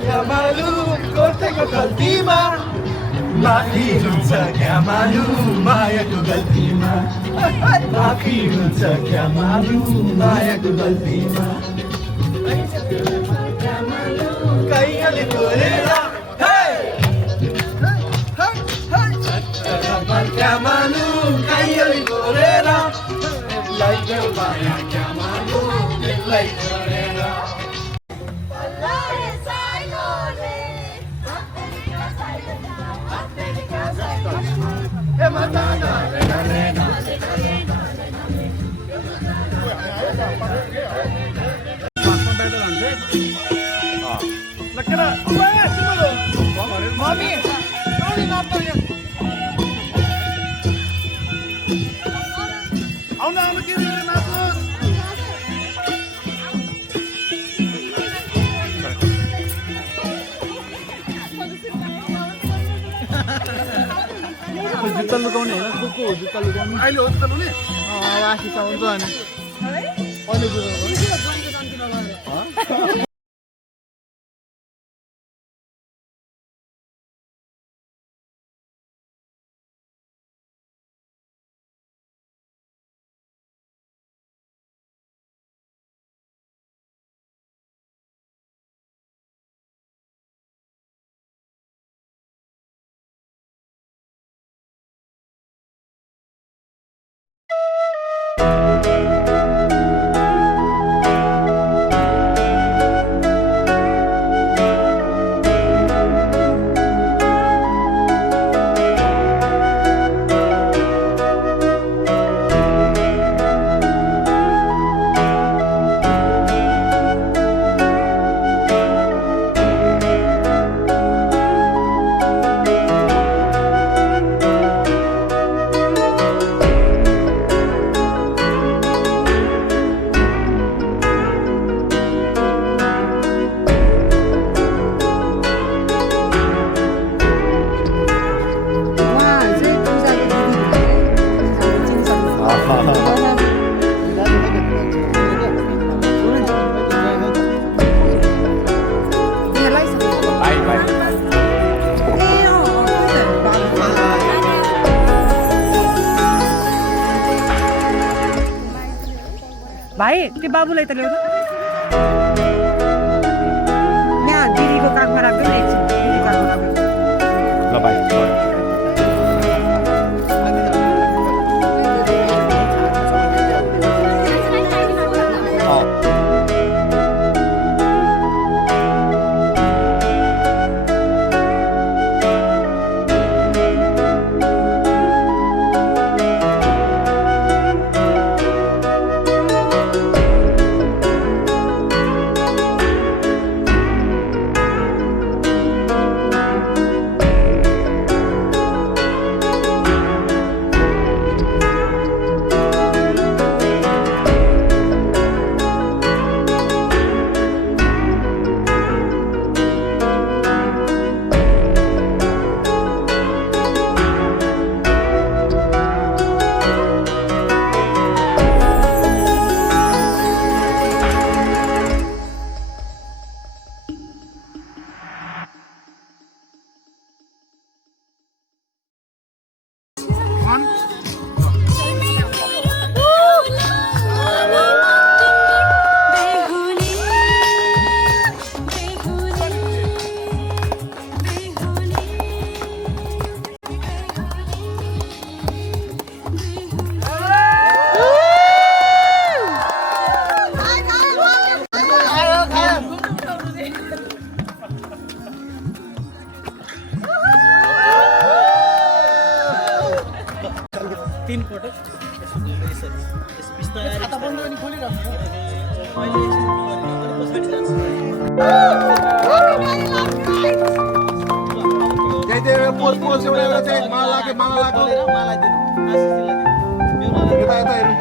क्या मालूम कोठेको गल्तीमा माफी हुन्छ क्या मालूम मायाको गल्तीमा माफी हुन्छ क्या मालूम मायाको गल्तीमा कैयाले तोरेर क्या मालूम कैयाले तोरेर लाइक माया क्या मालूम लाइक तोरेर जुत्ता लुकाउने होइन को हो जुत्ता लुकाउने अहिले हो जुत्ता लुने राखी त हुन्छ अनि अहिले जुत्ता भाइ त्यो बाबुलाई त ल्याउ त यहाँ दिदीको काखमा राख्दैन एकछिन दिदी काखमा राख्दैन ल भाइ खाता बन्द अनि खोलिराख्नु पोज एउटा चाहिँ माला लाग्यो मलाई दिनु आशिष दिनु मेरो यता हेर्नु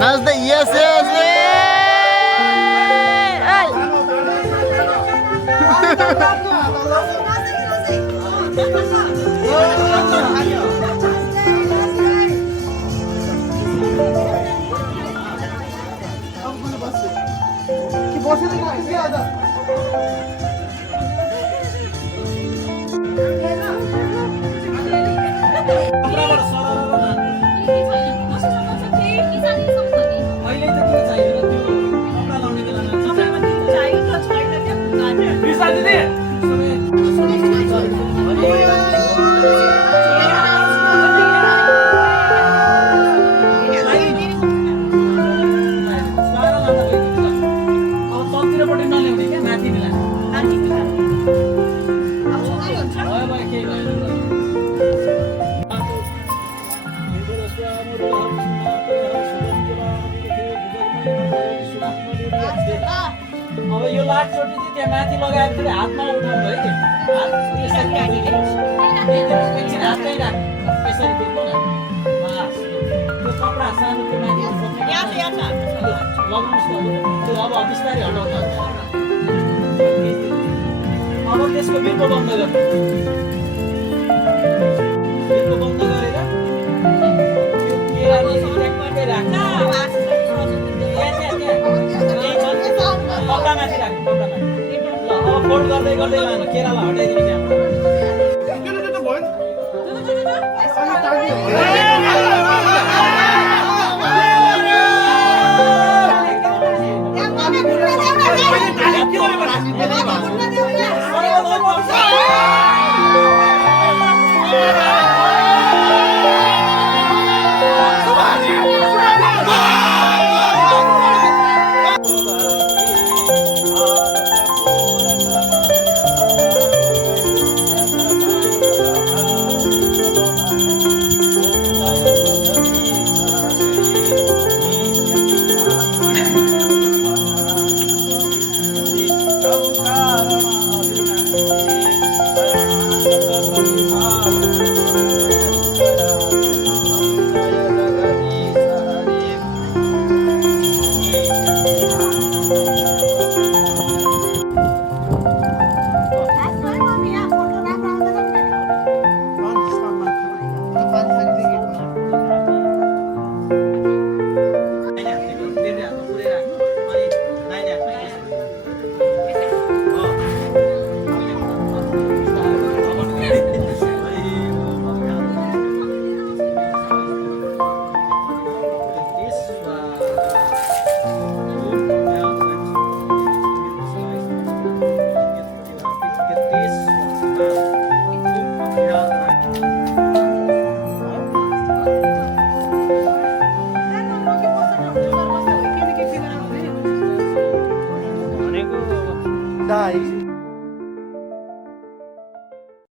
नाच्दै यस यस अब यो लाटचोटी चाहिँ त्यहाँ माथि लगाएको थियो हातमा उठाउनु है एकछिन हातमै राख यसरी देख्नु न त्यो कपडा सानो त्यो माथि लगाउनुहोस् न त्यो अब बिस्तारै हटाउनु अब त्यसको बिर्को बन्द गर्नु बिर्को बन्द गरेर त्यो राख्नु कपडा माथि राख्नु कपडा माथि ल अब फोल्ड गर्दै गर्दै लानु केरालाई हटाइदिनु